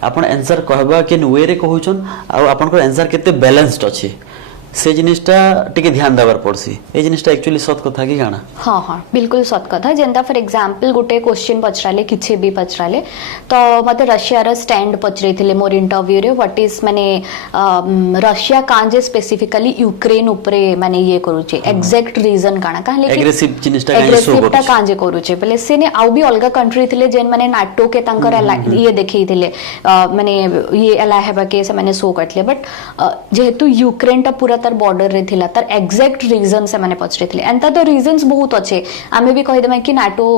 आपण आंसर कहबा केन वे रे कहउछन आ आपण को आंसर केते बैलेंस्ड अछि से जिनिसटा टिके ध्यान देबार पड़सी ए जिनिसटा एक्चुअली सत कथा की गाना हां हां बिल्कुल सत कथा जेंता फॉर एग्जांपल गोटे क्वेश्चन पचराले किछि भी पचराले तो मते रशिया रा स्टैंड पचरेथिले मोर इंटरव्यू रे व्हाट इज माने रशिया कांजे स्पेसिफिकली यूक्रेन ऊपरे माने ये करूचे एग्जैक्ट रीजन काना काहे कि एग्रेसिव जिनिसटा कांजे करूचे पहले सेने आउ भी अलगा कंट्री थिले जेन माने नाटो के तांकर ये देखैथिले माने ये एला हेबा के से माने शो करथले बट जेहेतु यूक्रेन ता पूरा तार बॉर्डर रे थिला तार एग्जैक्ट रीजन से माने पचरेथिले एंता तो रीजंस बहुत अच्छे आमे भी कहि देमा कि नाटो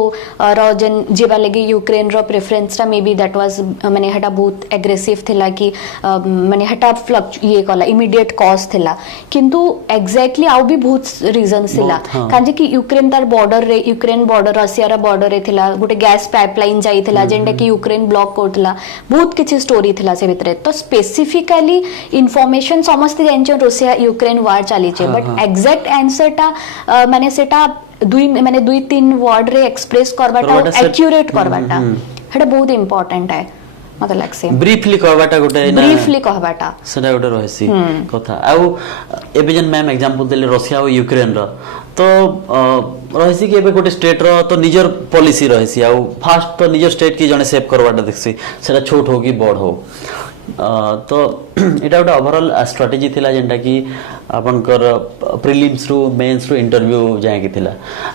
रो जेन जेबा लगे यूक्रेन रो प्रेफरेंस ता मे बी दैट वाज माने हटा बहुत एग्रेसिव थिला कि माने हटा फ्लक्च ये कला इमीडिएट कॉज थिला किंतु एग्जैक्टली आउ भी बहुत रीजंस थिला काजे कि यूक्रेन तार बॉर्डर रे यूक्रेन बॉर्डर रशिया रा बॉर्डर रे थिला गोटे गैस पाइपलाइन जाई थिला जेंडा कि यूक्रेन ब्लॉक करथिला बहुत किछि स्टोरी थिला से भितरे तो स्पेसिफिकली इंफॉर्मेशन समस्त जानि रशिया यूक्रेन वार चली छे बट एग्जैक्ट आंसर टा माने सेटा माने 2-3 वर्ड रे एक्सप्रेस करबाटा एक्यूरेट करबाटा हेटा बहुत इंपोर्टेंट है मतलब लागसे ब्रीफली कहबाटा गोटे ब्रीफली कहबाटा सेटा गोटे रहसी कथा आउ एबे जन मैम एग्जांपल देले रशिया और यूक्रेन रो तो रहसी कि एबे गोटे स्टेट रो तो निजर पॉलिसी रहसी आउ फास्ट तो निजर स्टेट की जने सेव करबाटा देखसी सेटा छोट हो कि बड़ हो तो एटा गोटे ओवरऑल स्ट्रेटजी थिला जेंटा कि आपनकर प्रीलिम्स रो मेंस रो इंटरव्यू जाय कि थिला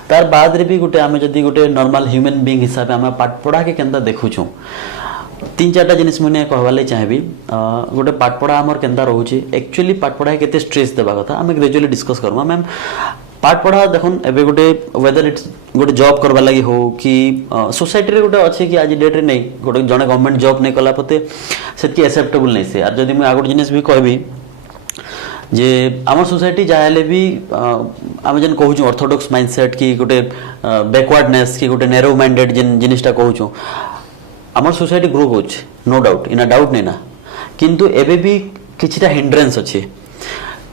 तार बाद रे भी गोटे आमे जदी गोटे नॉर्मल ह्यूमन बीइंग हिसाब आमे पाठ पढ़ा के केंता देखुछु 3-4टा जिनिस मुने कहवाले चाहेबी गोटे पाठ पढ़ा हमर केंता रहउची एक्चुअली पाठ पढ़ा केते स्ट्रेस देबा कथा आमे ग्रेजुअली डिस्कस करबा मैम पाठ पढ़ा देखुन एबे गोटे वेदर इट्स गोटे जॉब करबा लागि हो कि सोसाइटी रे गोटे अछि कि आज डेट रे नै गोटे जने गवर्नमेंट जॉब नै कला पते सेति एक्सेप्टेबल नै से आ जदी मु आगो जिनिस भी कहबी जे आम सोसाइटी जाहले भी आम जेन कहूँ ऑर्थोडॉक्स माइंडसेट की गोटे बैकवर्डनेस की गोटे नैरो माइंडेड जेन जिनिसटा कहूँ आम सोसाइटी ग्रो होछ नो डाउट इन डाउट नै ना किंतु एबे भी किछटा हिंड्रेंस अछि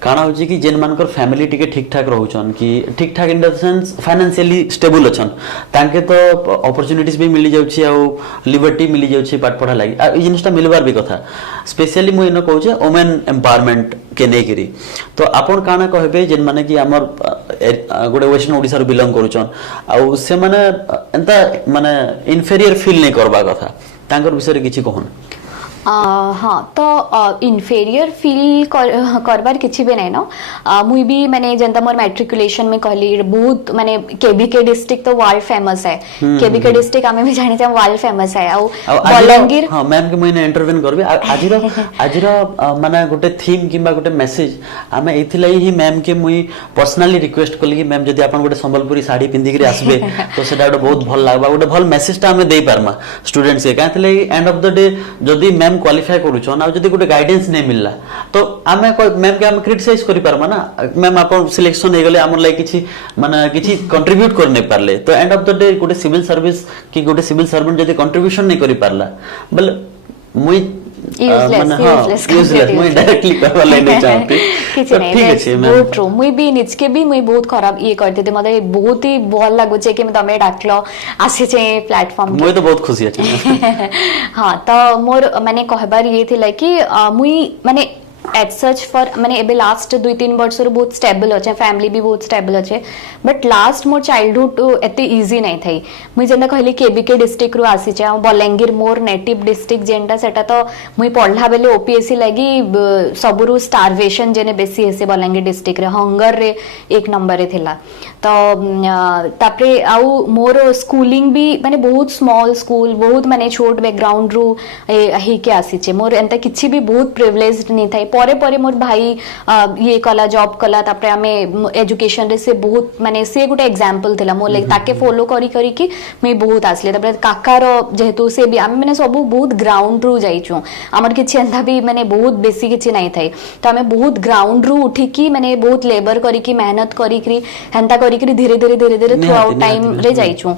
काना होची कि जेन मानकर फैमिली टिके ठीक ठाक रहउछन कि ठीक ठाक in the sense financially stable अछन तांके तो अपॉर्चुनिटीज भी मिली जाउछि आ लिबर्टी मिली जाउछि पाठ पढ़ा लागि आ इ जिनिसटा मिलबार भी कथा स्पेशली मु इन कहउछे वुमेन एम्पावरमेंट के नै करी तो आपण काना कहबे जेन माने कि हमर गोटे वेस्टर्न ओडिसा रो बिलोंग करूछन आ से माने एंता माने इन्फीरियर फील नै करबा कथा तांकर विषय रे किछि कहन हाँ तो इनफेरियर फील करबार किछि भी नहीं ना मुई भी मैंने जनता मोर मैट्रिकुलेशन में कहली बहुत माने केबीके डिस्ट्रिक्ट तो वर्ल्ड फेमस है केबीके डिस्ट्रिक्ट हमें भी जाने वर्ल्ड फेमस है और बलांगीर हां मैम के मने इंटरवेन करबे आजिरो माने गोटे थीम किबा गोटे मेसेज हमें एथिलाई ही मैम के मुई पर्सनली रिक्वेस्ट कली कि मैम जदी आपण गोटे संबलपुरी साड़ी पिंदी के आसबे तो सेटा बहुत भल लागबा गोटे भल मेसेज ता हमें देई पारमा स्टूडेंट्स के काथले एंड ऑफ द डे जदी मैम क्वालिफाई करूछन आ जदी गोटे गाइडेंस नै मिलला तो आमे मैम के हम क्रिटिसाइज करि पारमा ना मैम आपण सिलेक्शन हे गेले हमर लाइक किछि माने किछि कंट्रीब्यूट कर नै पारले तो एंड ऑफ द डे गोटे सिविल सर्विस कि गोटे सिविल सर्वेंट जदी कंट्रीब्यूशन नै करि पारला बल मुई यूजलेस मुई डायरेक्टली कहवा ले नै चाहते किछि नै ठीक अछि बहुत ट्रू मुई भी निज के भी मुई बहुत खराब ये करते थे मते बहुत ही भल लागो छे कि तमे डाकलो आसे छे प्लेटफॉर्म मुई तो बहुत खुशी अछि हां तो मोर माने कहबार ये थिला कि मुई माने एट सच फॉर मैंने एबे लास्ट 2-3 वर्ष रो बहुत स्टेबल अच्छे फैमिली भी बहुत स्टेबल अच्छे बट लास्ट मोर चाइल्डहुड एते इजी नहीं थई मुई जेंदा कहली केबीके डिस्ट्रिक्ट रो आसी छ बलांगीर मोर नेटिव डिस्ट्रिक्ट जेंदा सेटा तो मुई पढ़ला बेले ओपीएससी लागी सबरु स्टारवेशन जेने बेसी हेसे बलांगीर डिस्ट्रिक्ट रे हंगर रे एक नंबर रे थिला तो तापरे आउ मोर स्कूलिंग भी माने बहुत स्मॉल स्कूल बहुत माने छोट बैकग्राउंड रू ही के आसी छ मोर एंता किछि भी बहुत प्रिविलेज्ड नहीं थाई परे परे मोर भाई ये कला जॉब कला तापरे हमें एजुकेशन रे से बहुत माने से गोटे एग्जांपल थिला मोर लाइक ताके फॉलो करी करी कि मैं बहुत आसले तापरे काकार जेहेतु से भी हम माने सब बहुत ग्राउंड रू जाइछु हमर किछि एंता भी माने बहुत बेसी किछि नहीं थाई तो हमें बहुत ग्राउंड रू उठी की माने बहुत लेबर करी की मेहनत करी की एंता करी की धीरे धीरे थ्रू आउट टाइम रे जाइछु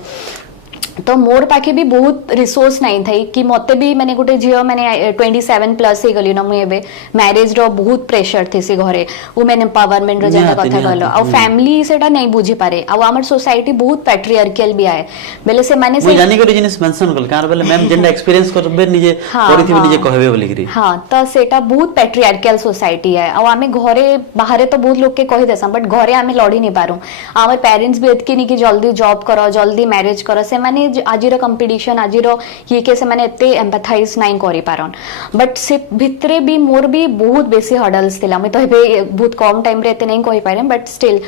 तो मोर पाखे भी बहुत रिसोर्स नहीं थई कि मते भी मैंने गोटे झियो मैंने 27 प्लस हे गली न मु एबे मैरिज रो बहुत प्रेशर थे से घरे वुमेन एम्पावरमेंट रो जने कथा कहलो आ फैमिली सेटा नहीं बुझी पारे आ हमर सोसाइटी बहुत पैट्रियार्कियल भी आए बेले से माने से जानी करी जिनिस मेंशन कल कार बेले मैम जेंडा एक्सपीरियंस करबे निजे परिथि निजे कहबे बोली करी हां तो सेटा बहुत पैट्रियार्कियल सोसाइटी है आ हमें घरे बाहर तो बहुत लोग के कहि देसा बट घरे हमें लड़ी नहीं पारू हमर पेरेंट्स भी एतके नि कि जल्दी जॉब करो जल्दी मैरिज करो से माने आजिर कंपटीशन आजिर ये के से माने एते एम्पैथाइज नहीं करि पारन बट से भितरे भी मोर भी बहुत बेसी हर्डल्स थिला मैं तो हेबे बहुत कम टाइम रे एते नहीं कहि पारे बट स्टिल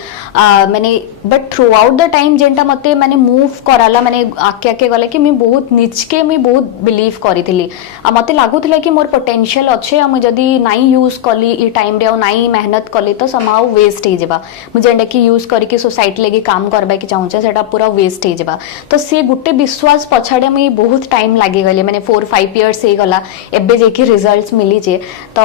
माने but throughout the time जेंटा मते माने मूव कराला माने आके आके गले कि मैं बहुत निचके मैं बहुत बिलीव करिथिली आ मते लागुथिला कि मोर पोटेंशियल अच्छे आ मैं जदी नहीं यूज कली ई टाइम रे नहीं मेहनत कली तो समाउ वेस्ट हे जेबा मैं जेंटा कि यूज करी कि सोसाइटी लेके काम करबा कि चाहूचे सेटा पूरा वेस्ट हे जेबा तो से गुटे विश्वास पछाड़े मुझे बहुत टाइम लगी गली मैंने 4-5 इयर्स हो गला एबे जेकी रिजल्ट्स मिली जे तो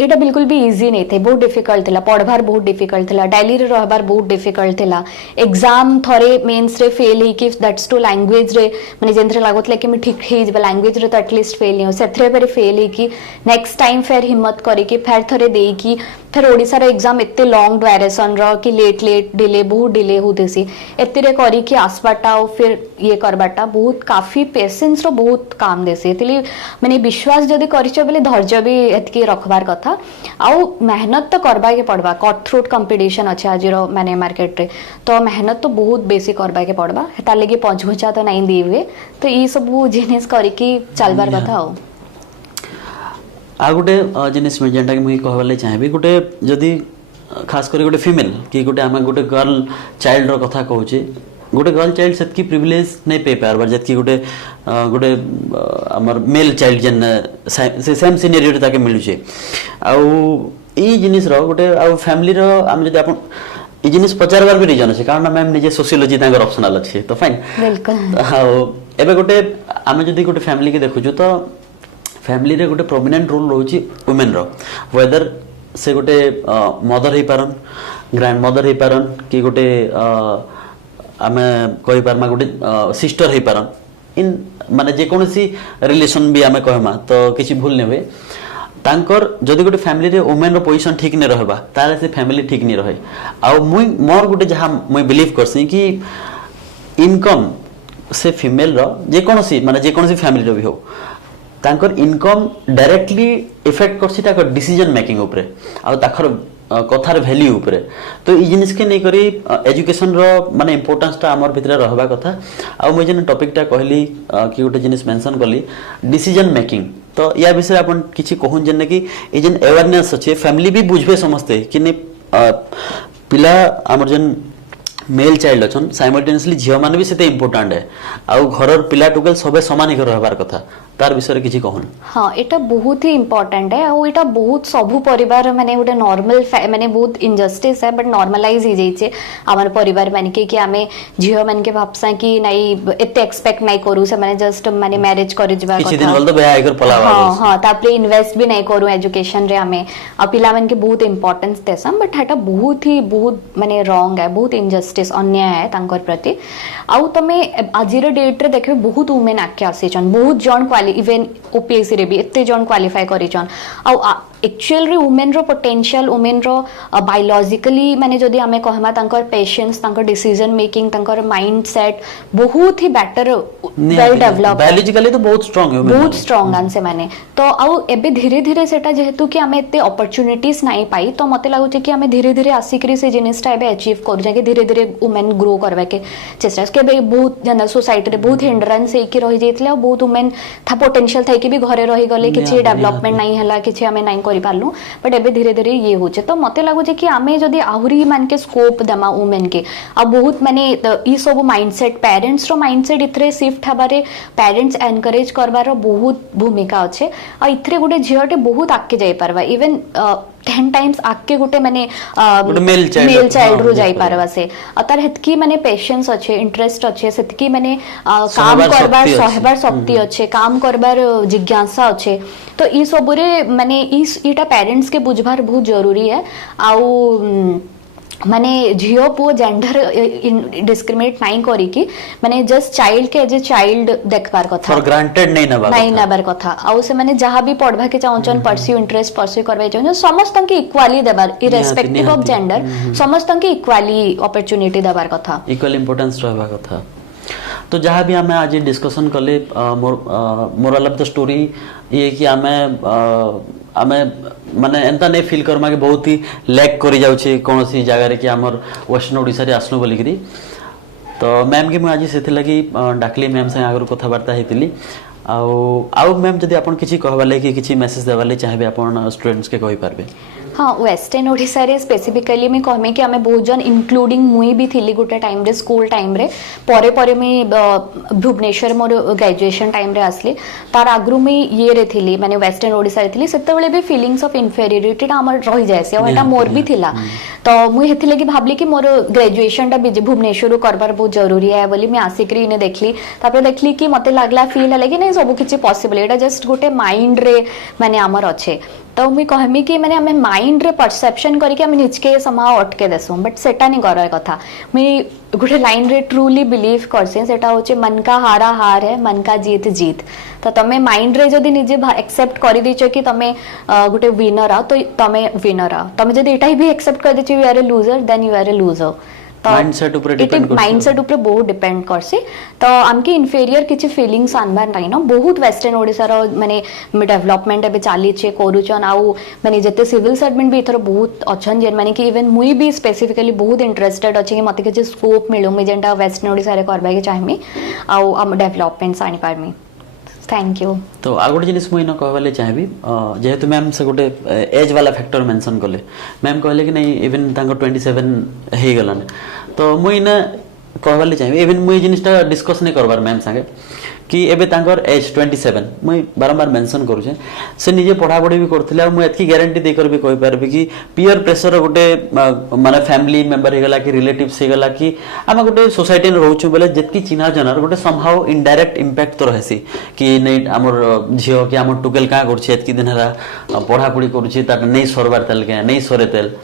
एटा बिल्कुल भी इजी नहीं थे बहुत डिफिकल्ट थिला पढ़बार बहुत डिफिकल्ट थिला डायली रे रहबार बहुत डिफिकल्ट थिला एग्जाम थरे मेंस रे फेल ही कि दैट्स टू लैंग्वेज रे माने जेंद्र लागोतले कि मैं ठीक हे जबे लैंग्वेज रे तो एटलीस्ट फेल हो सेथरे पर फेल ही कि नेक्स्ट टाइम फेर हिम्मत करी कि फेर थरे देई कि फिर ओडिसा रो एग्जाम एते लॉन्ग ड्यूरेशन रो कि लेट डिले बहुत डिले होतेसी एते रे करी कि आसबाटा और फिर ये करबाटा बहुत काफी पेशेंस रो बहुत काम देसी एतली माने विश्वास जदी करिछ बेले धैर्य भी एतकी रखबार कथा आउ मेहनत तो करबा के पड़बा कट थ्रूट कंपटीशन अच्छा आज माने मार्केट रे तो मेहनत तो बहुत बेसी करबा के पड़बा तार लगे पहुंचा तो नहीं देवे तो ये सब जिनिस करी कि चलबार कथा हो आ गोटे जिनिस में जेंटा कि मुई कहबले चाहेबी गोटे जदी खास करी गोटे फीमेल कि गोटे हम गोटे गर्ल चाइल्ड रो कथा कहूचे गोटे गर्ल चाइल्ड सेतकी प्रिविलेज नहीं पे पारबार जतकी गोटे गोटे हमर मेल चाइल्ड जन से सेम सिनेरियो रे ताके मिलुचे आ ई जिनिस रो गोटे आ फैमिली रो हम जदी आपण ई जिनिस पचारबार भी रीजन আছে कारण मैम निजे सोशियोलॉजी तांगर ऑप्शनल अछि तो फाइन बिल्कुल आ एबे गोटे हम जदी गोटे फैमिली के देखुछु तो फैमिली रे गोटे प्रोमिनेंट रोल रोची वुमेन रो वेदर से गोटे मदर हे पारन ग्रैंड मदर हे पारन कि गोटे आमे कहि पारमा गोटे सिस्टर हे पारन इन माने जे कोनोसी रिलेशन भी आमे कहमा तो किछि भूल नेबे तांकर जदि गोटे फैमिली रे वुमेन रो पोजीशन ठीक नहीं रहबा ताले से फैमिली ठीक नहीं रहे आ मुई मोर गोटे जहां मुई बिलीव करसी कि इनकम से फीमेल रो जे कोनोसी माने जे कोनोसी फैमिली रो भी हो तांकर इनकम डायरेक्टली इफेक्ट करसी ताकर डिसीजन मेकिंग ऊपर आ ताकर कथार वैल्यू ऊपर तो ई जिनिस के नहीं करी एजुकेशन रो माने इंपोर्टेंस ता हमर भितरे रहबा कथा आ मुई जेन टॉपिक ता कहली कि गोटे जिनिस मेंशन करली डिसीजन मेकिंग तो या विषय अपन किछि कहून जेन कि ए जेन अवेयरनेस अछि फैमिली भी बुझबे समझते कि ने पिला हमर जेन मेल चाइल्ड अछन साइमल्टेनियसली झियो माने भी सेते इंपोर्टेंट है आ घरर पिला टुकल सबे समान ही रहबार कथा तार विषय किछि कहून हाँ एटा बहुत ही इम्पोर्टेंट है और एटा बहुत सबु परिवार माने गोटे नॉर्मल माने बहुत इनजस्टिस है बट नॉर्मलाइज ही जाइछे हमर परिवार माने कि आमे झियो माने के भाबसा कि नाही एते एक्सपेक्ट नाही करू से माने जस्ट माने मैरिज करि जबा किछि दिन बोल तो बेहा आइकर पलावा हां हां तापरे इन्वेस्ट भी नाही करू एजुकेशन रे आमे आ पिला माने के बहुत इंपोर्टेंस देसम बट एटा बहुत माने रॉन्ग है बहुत इनजस्टिस अन्याय है तांकर प्रति आउ तमे आजिर डेट रे देखबे बहुत वुमेन आके आसीचन बहुत जन इवन ओपीएससी रे भी एते जन क्वालिफाई करिचन आ एक्चुअल रे वुमेन रो पोटेंशियल वुमेन रो बायोलॉजिकली माने जदी हमें कहमा तांकर पेशेंस तांकर डिसीजन मेकिंग तांकर माइंड सेट बहुत ही बेटर वेल डेवलप बायोलॉजिकली तो बहुत स्ट्रांग है बहुत स्ट्रांग आन से माने तो आउ एबे धीरे धीरे सेटा जेहेतु कि हमें एते अपॉर्चुनिटीज नाही पाई तो मते लागु कि हमें धीरे धीरे आसिकरी से जिनिसटा एबे अचीव कर जाके धीरे धीरे वुमेन ग्रो करबा के चेष्टा के बे बहुत जन सोसाइटी रे बहुत हिंड्रेंस है कि रहि जेतले बहुत वुमेन था पोटेंशियल थाई कि भी घरे रहि गले किछि डेवलपमेंट नाही हला किछि हमें नाही करि पारलु बट एबे धीरे धीरे ये होचे तो मते लागु कि हमें जदी आहुरी मान के स्कोप दमा वुमेन के आ बहुत माने ई सब माइंडसेट पेरेंट्स रो माइंडसेट इथरे शिफ्ट हबारे पेरेंट्स एनकरेज करबार बहुत भूमिका अच्छे आ इथरे गुटे झियोटे बहुत आके जाई परबा इवन 10 टाइम्स आके गुटे माने मेल चाइल्ड रो जाई परबा से अतर हेतकी माने पेशेंस अच्छे इंटरेस्ट अच्छे सेतकी माने काम करबार सहबार शक्ति अच्छे काम करबार जिज्ञासा अच्छे तो ई सबरे माने ईटा पेरेंट्स के बुझबार बहुत जरूरी है आउ माने झियो पो जेंडर डिस्क्रिमिनेट नहीं करी कि माने जस्ट चाइल्ड के एज ए चाइल्ड देखबार कथा फॉर ग्रांटेड नहीं नबार कथा आउ से माने जहां भी पढ़बा के चाहछन परस्यू इंटरेस्ट परस्यू करबा चाहछन समस्त के इक्वाली देबार इरेस्पेक्टिव ऑफ जेंडर समस्त के इक्वाली अपॉर्चुनिटी देबार कथा इक्वल इंपोर्टेंस रहबा कथा तो जहाँ भी हमें आज डिस्कशन कले मोरल ऑफ द स्टोरी ये कि आमे माने एंता नहीं फील करमा कि बहुत ही लैक करी जाउछे कोनोसी जगह रे कि हमर वेस्टर्न ओडिसा रे आसनु बोली करी तो मैम के मैं आज सेथे लगी डाकली मैम से आगर कथा वार्ता हेतिली आउ मैम जदी आपण किछि कहबाले कि किछि मेसेज देबाले चाहबे आपण स्टूडेंट्स के कहि पारबे हाँ वेस्टर्न ओडिसा रे स्पेसिफिकली मैं कहमे कि हमें बहुत जन इंक्लूडिंग मुई भी थिली गोटे टाइम रे स्कूल टाइम रे परे परे मैं भुवनेश्वर मोर ग्रेजुएशन टाइम रे आसली तार आगरु मैं ये रे थिली माने वेस्टर्न ओडिसा रे थिली सेते बेले भी फीलिंग्स ऑफ इन्फेरियरिटी टा हमर रहि जाय से ओटा मोर भी थिला तो मुई हेथिले कि भाबली कि मोर ग्रेजुएशन टा भुवनेश्वर करबार बहुत जरूरी है बोली मैं आसिकरी ने देखली तापर देखली कि मते लागला फील हले कि नहीं सब किछि पॉसिबल एटा जस्ट गोटे माइंड रे माने हमर अच्छे तो मुई कहमी कि माने हमें माइंड रे परसेप्शन करके हम निजके समाव अटके देसु बट सेटा नहीं करार कथा मुई गोटे लाइन रे ट्रूली बिलीव करसे सेटा होचे मन का हारा हार है मन का जीत जीत तो तमे माइंड रे जदी निजे एक्सेप्ट करि दिछो कि तमे गोटे विनर आ तो तमे विनर आ तमे जदी एटा भी एक्सेप्ट कर दिछो you are a loser then you are a loser mindset ऊपर डिपेंड करছে माइंडसेट ऊपर बहुत डिपेंड करছে तो हमके इन्फेरियर किछि फीलिंग्स आनबार नाही न बहुत वेस्टर्न ओडिसा रो माने डेवलपमेंट एबे चाली छे करूचन आउ माने जते सिविल सर्वेंट भी इथर बहुत अछन जेन माने कि इवन मुई भी स्पेसिफिकली बहुत इंटरेस्टेड अछि कि मते किछि स्कोप मिलु मी जेंटा वेस्टर्न ओडिसा रे करबा के चाहमी आउ हम डेवलपमेंट्स आनी पारमी थैंक यू तो आगोटे जिनिस मुई न कहबाले चाहबी जेहेतु मैम से गोटे एज वाला फैक्टर मेंशन कले मैम कहले कि नहीं इवन तांको 27 हे गलन तो मुई न कहबाले चाहबी इवन मुई जिनिसटा डिस्कस नहीं करबार मैम संगे कि एबे तांकर एज 27 मुई बारंबार मेंशन करू छे से निजे पढ़ा पढ़ी भी करथिले आ मुई एतकी गारंटी दे कर भी कहि पारबी कि पीयर प्रेशर गोटे माने फैमिली मेंबर हे गला कि रिलेटिव्स हे गला कि हम गोटे सोसाइटी में रहउछु बोले जतकी चिन्हा जनार गोटे समहाउ इनडायरेक्ट इंपैक्ट तो रहसी कि नहीं हमर झियो कि हमर टुकेल का करछि एतकी दिन हरा पढ़ा पढ़ी करूछि ता नहीं सरबार तेल के नहीं सरे तेल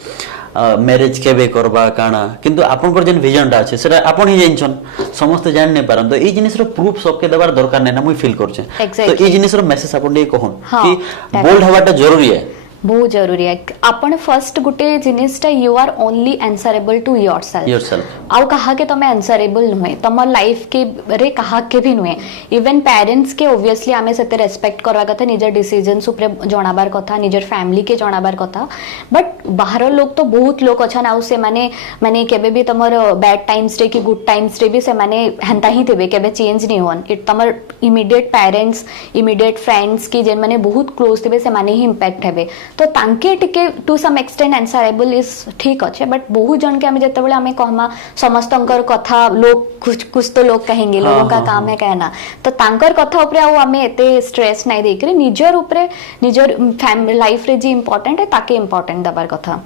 मैरिज केबे करबा काना किंतु आपनकर जेन विजनटा अछि सेटा आपन ही जानछन समस्त जान नै पारन तो ई जिनिस रो प्रूफ सबके देबार दरकार नै ना मुई फील करछे तो Exactly. ई जिनिस रो मैसेज आपन दे कहन हाँ, कि definitely. बोल्ड हवाटा जरूरी है बहुत जरूरी है आपण फर्स्ट गुटे जिनिसटा you are only answerable to yourself yourself आउ कहा के तमे आंसरेबल नुहे तम लाइफ के रे कहा के भी नुहे इवन पेरेंट्स के ऑब्वियसली आमे सेते रेस्पेक्ट करवा कथा निजर डिसीजंस ऊपर जणाबार कथा निजर फैमिली के जणाबार कथा बट बाहर लोग तो बहुत लोग अछन आउ से माने केबे भी तमर बैड टाइम्स रे की गुड टाइम्स रे भी से माने हंता ही थेबे केबे चेंज नहीं होन इट तमर इमीडिएट पेरेंट्स इमीडिएट फ्रेंड्स की जेन माने बहुत क्लोज थेबे से माने ही इंपैक्ट हेबे तो तांके टिके to some extent answerable is ठीक अच्छे बट बहुत जन के हमें जिते बड़े हमें कहमा समस्तंकर कथा लोग कुछ तो लोग कहेंगे हाँ, लोगों का हाँ, काम है कहना तो तांकर कथा ऊपर आउ हमें एते स्ट्रेस नहीं देकरे निजर ऊपर निजर फैमिली लाइफ रे जी इंपॉर्टेंट है ताके इंपॉर्टेंट दबार कथा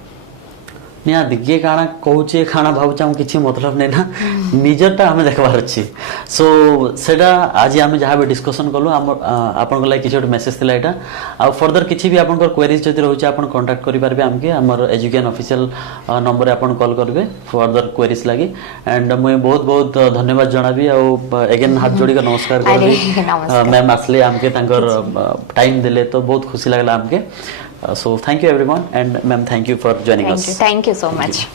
निहाती किए काଣା कहूचे खाना भावुचे हम किसी मतलब नहीं ना निजरटा हमें देखबार अच्छी सो सेटा आज आम जहाँ भी डिस्कसन कलु आपन लाइक किसी गोटे मेसेज थिला एटा आ फर्दर किसी भी आपन क्वेरीज जदि रहउचे आपन कांटेक्ट करि पारबे हमके हमर एजुकेशन ऑफिशियल नंबर आपन कॉल करबे फर्दर क्वेरीज लागि एंड मुई बहुत बहुत धन्यवाद जणाबी आ अगेन हाथ जोड़ी का नमस्कार अरे, करबी नमस्कार। मैम आसले हमके तांकर टाइम दिले तो बहुत खुशी लागला हमके so thank you everyone and ma'am thank you for joining us thank you so much